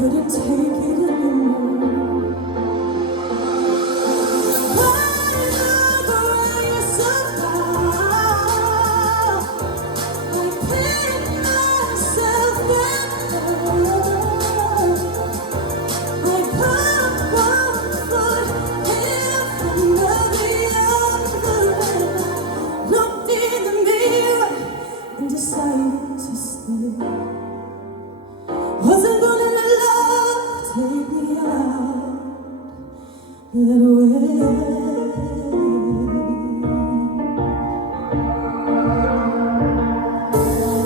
couldn't take it anymore. Decided to stay. Wasn't gonna let love take me out that way.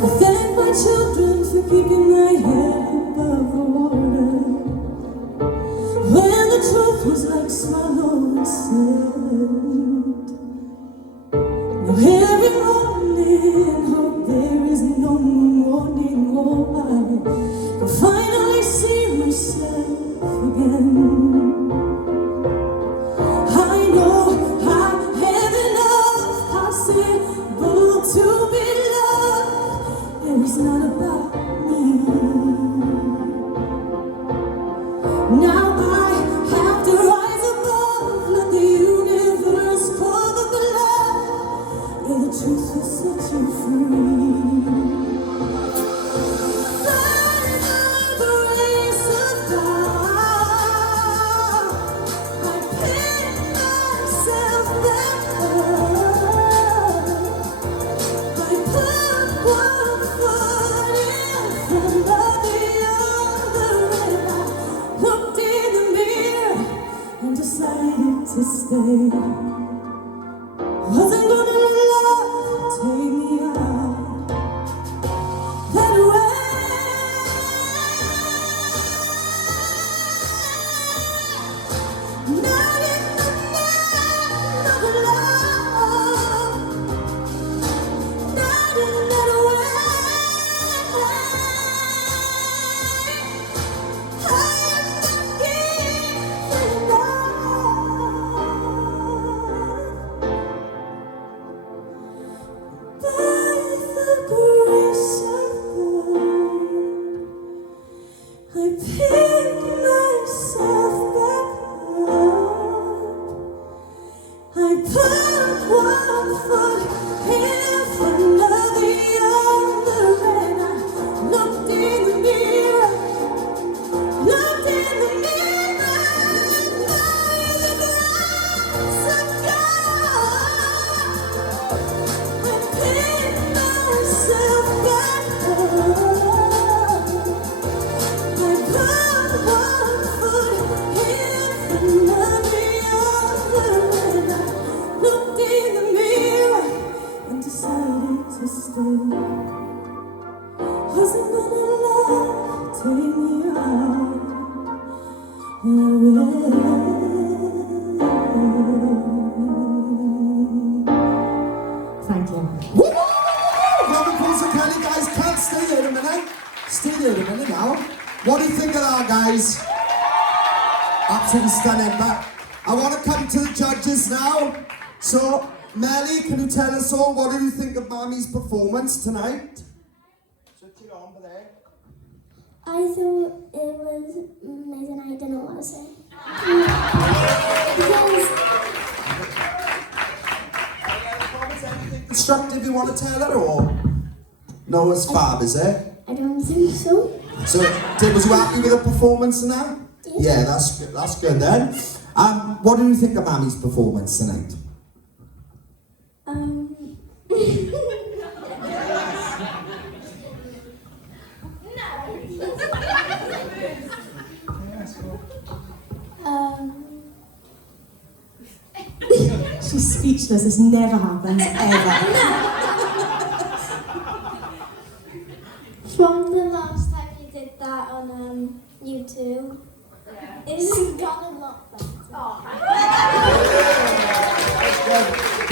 I thank my children for keeping my head above the water when the truth was like swallowed sand. Now every morning hope there is no morning. Oh, I can finally see myself again. I know I have enough possible to be loved. It is not about me. Now I have to rise above, let the universe cover the love, and the truth will set you free. To stay. Wasn't gonna let love take me out that way. Not in the name of love, not in that way. I am not giving up. I pick myself back up. I put one foot in front of the other, and I looked in the mirror, looked in the mirror, by the grace of God. I pick myself back up. To stay. Wasn't gonna love take me out that way. Thank you. Woo! Robin Pulse and Kelly, guys, can't stay there a minute. Stay there a minute now. What do you think of that, guys? Absolutely stunning. But I want to come to the judges now. So, Melly, can you tell us all what do you think of Mammy's performance tonight? Switch it on there. I thought it was amazing. I don't know what to say. Because Anything constructive you want to tell her, or no, it's fab, is it? I don't think so. So, was you happy with the performance and that? Yeah, that's good then. What do you think of Mammy's performance tonight? She's speechless. This never happens, ever. From the last time you did that on YouTube, it's gone a lot better.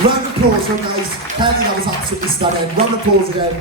Round of applause, guys. Kelly, that was absolutely stunning. Round of applause again.